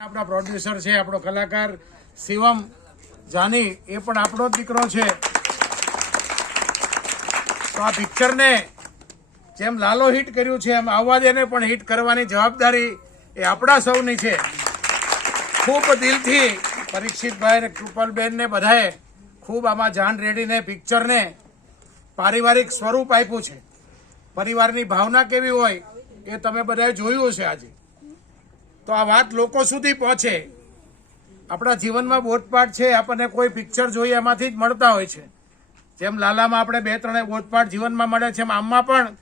આપણા પ્રોડ્યુસર છે, આપણો કલાકાર શિવમ જાની, એ પણ આપણો જ દીકરો છે. તો આ પિક્ચરને જેમ લાલો હિટ કર્યું છે એમ આવાજને પણ હિટ કરવાની જવાબદારી એ આપણા સૌની છે. ખૂબ દિલથી પરીક્ષિતભાઈ ને કૃપાલબેન ને બધાએ ખૂબ આમાં જાન રેડીને પિક્ચરને પારિવારિક સ્વરૂપ આપ્યું છે. પરિવારની ભાવના કેવી હોય એ તમે બધાએ જોયું હશે. આજે તો આ વાત લોકો સુધી પહોંચે. આપણા જીવનમાં બોધપાઠ છે, આપણને કોઈ પિક્ચર જોઈએ એમાંથી જ મળતા હોય છે. જેમ લાલામાં આપણે 2-3 બોધપાઠ જીવનમાં મળે છે, એમ આમાં પણ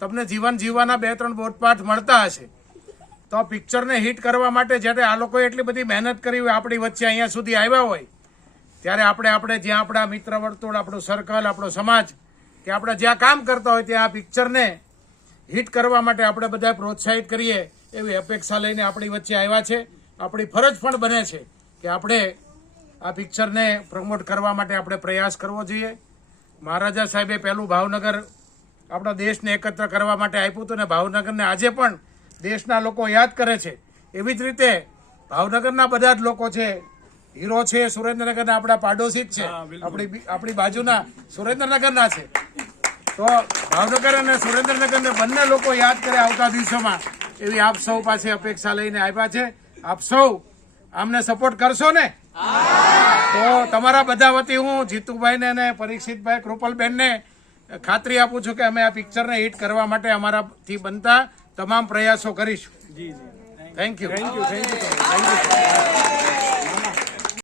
તમને જીવન જીવવાના 2-3 બોધપાઠ મળતા હશે. તો પિક્ચરને હિટ કરવા માટે જ્યારે આ લોકોએ એટલી બધી મહેનત કરી હોય, આપણી વચ્ચે અહીંયા સુધી આવ્યા હોય, ત્યારે આપણે જ્યાં આપણા મિત્ર વર્તુળ, આપણું સર્કલ, આપણો સમાજ, કે આપણે જ્યાં કામ કરતા હોય ત્યાં આ પિક્ચરને હિટ કરવા માટે આપણે બધા પ્રોત્સાહિત કરીએ એવી અપેક્ષા લઈને આપણી વચ્ચે આવ્યા છે. આપણી ફરજ પણ બને છે કે આપણે આ પિક્ચરને પ્રમોટ કરવા માટે આપણે પ્રયાસ કરવો જોઈએ. મહારાજા સાહેબે પહેલું ભાવનગર આપણા દેશને એકત્ર કરવા માટે આપ્યું હતું, ને ભાવનગરને આજે પણ દેશના લોકો યાદ કરે છે. એવી જ રીતે ભાવનગરના બધા જ લોકો છે, હીરો છે, સુરેન્દ્રનગરના આપણા પાડોશી જ છે, આપણી બાજુના સુરેન્દ્રનગરના છે. તો ભાવનગર અને સુરેન્દ્રનગરને બંને લોકો યાદ કરે આવતા દિવસોમાં, એવી આપ સૌ પાસે અપેક્ષા લઈને આવ્યા છે. આપ સૌ આમને સપોર્ટ કરશો ને? તો તમારા બધા વતી હું જીતુભાઈને અને પરીક્ષિતભાઈ, કૃપાલબેનને ખાતરી આપું છું કે અમે આ પિક્ચરને હિટ કરવા માટે અમારાથી બનતા તમામ પ્રયાસો કરીશું. Thank you.